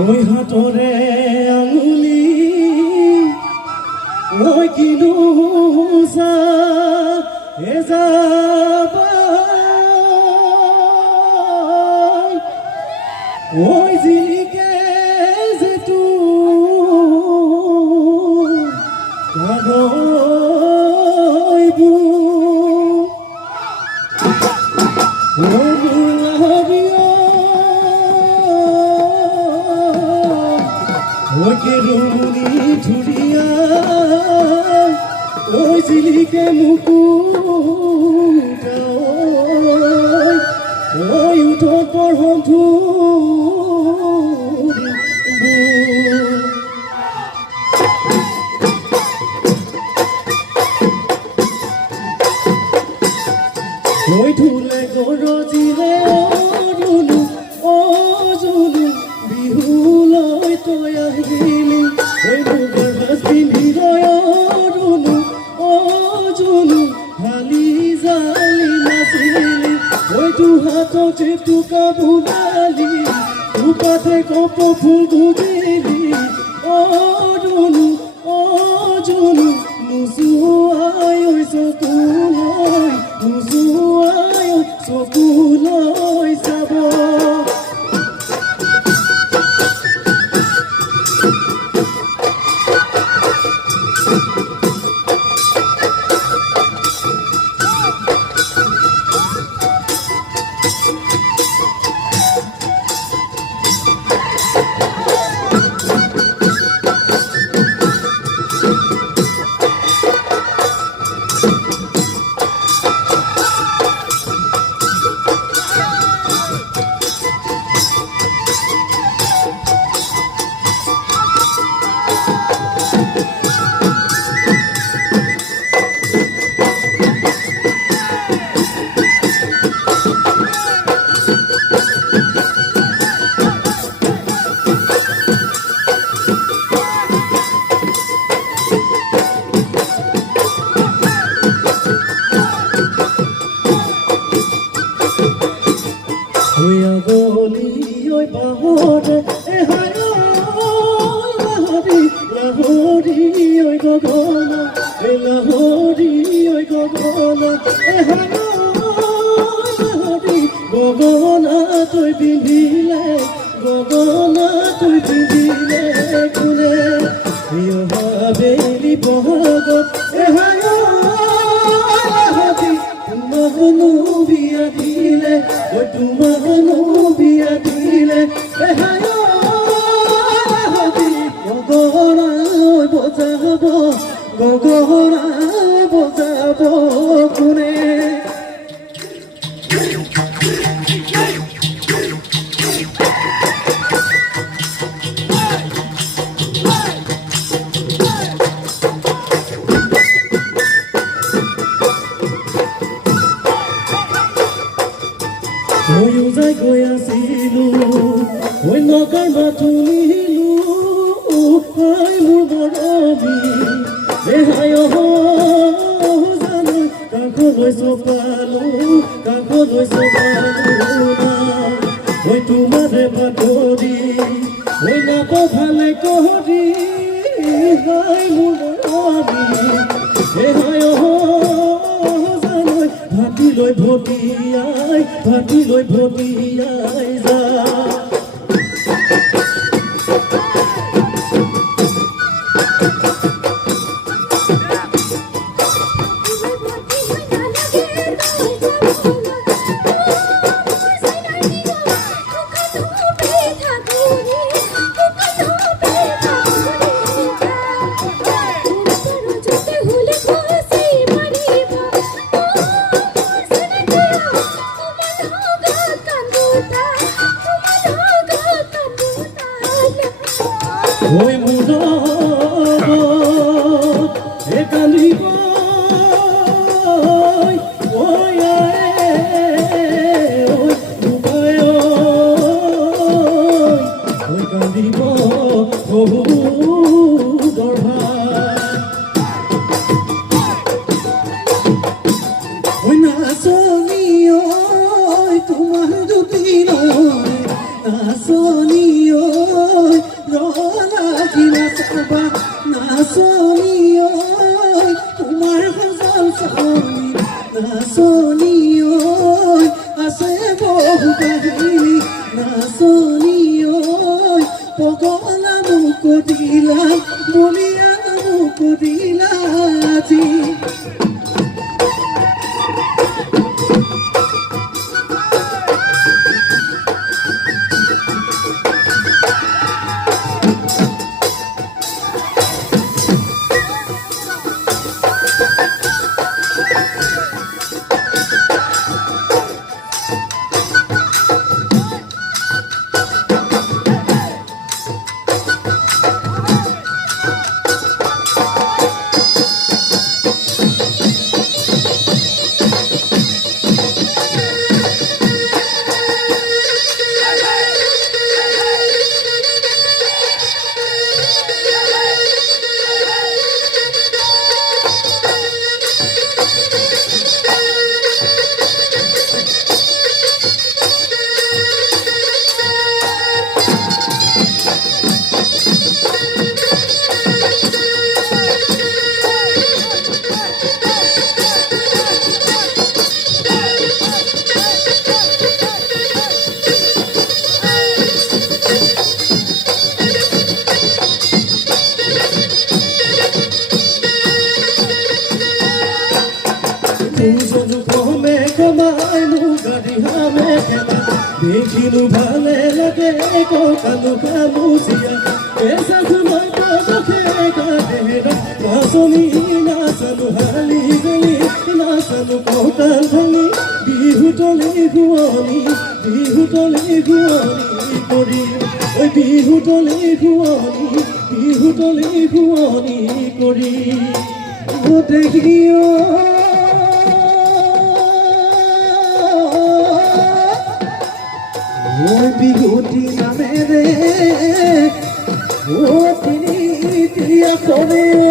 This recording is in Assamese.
ওই হাতরে আঙুলি ওই কিনু ওই জিলিকে যে তু গাবইবু ওই কেরুনি ঝুড়িয়া ওই জিলিকে মুকুটা ওই উঠো পড়হন ওই ঢুলে গরজিলে অৰুণু অ জুনু বিহুলৈ তই আহিলি ওই মুগাৰ সাজ পিন্ধি অৰুণু অ জুনু হালি জালি নাচিলি ওই দুহাতত জেতুকা বুলালি দুপাতে কপ ফুল গুজিলি অৰুণু অ জুনু নুজুৱাই ঐ চকুলৈ নুজুৱাই চকুলৈ চাব ঐ বাহরে এহাই লাহরি লাহরি ঐ গগনা এ লাহরি ঐ গগনা এহাই লাহরি গগনা তুই পিন্ধিলে গগনা তুই পিন্ধিলে কোনে প্রিয় ভাবেলি বহগত এহাই লাহরি তোমাহনু বিয়া দিলে ঐ তোমাহনু বিয়া দিলে এহাই গগনা বজাব গগনা বজাব কোনে ময়ো যাই গৈ আছিলো ঐ নগাই মাথুনিলো হাই মোৰ বৰবি এহাই জানো কাষলৈ চপালো কাষলৈ চপালো ঐ তোমাৰে বাতৰি ঐ নাপ ভালে কহৰি হাই মোৰ বৰবি এহাই ভাটিলৈ ভটিয়াই যা হলে কান্দিব কান্দিব বহু গঢ়া নাচনি তোমাৰ দুটি নাচনি লাগি নাচাবা নাচনি তোমাৰ সজল চালি নাচনি আছে বহু কাহিনী নাচনি পগলা মোক দিলা বলিয়া মোক দিলা আজি দেখিলো ভালে লাগে কঁকালো কামুচিয়া এচাখলৈ পদখে কাদেৰা নাচনি নাচালো হালি গলি নাচালো কঁকাল ভাঙি বিহুতলি শুৱনি কৰি ঐ বিহুতলি শুৱনি কৰি দেখিও বিহুতি নামেৰে তিনি আখৰে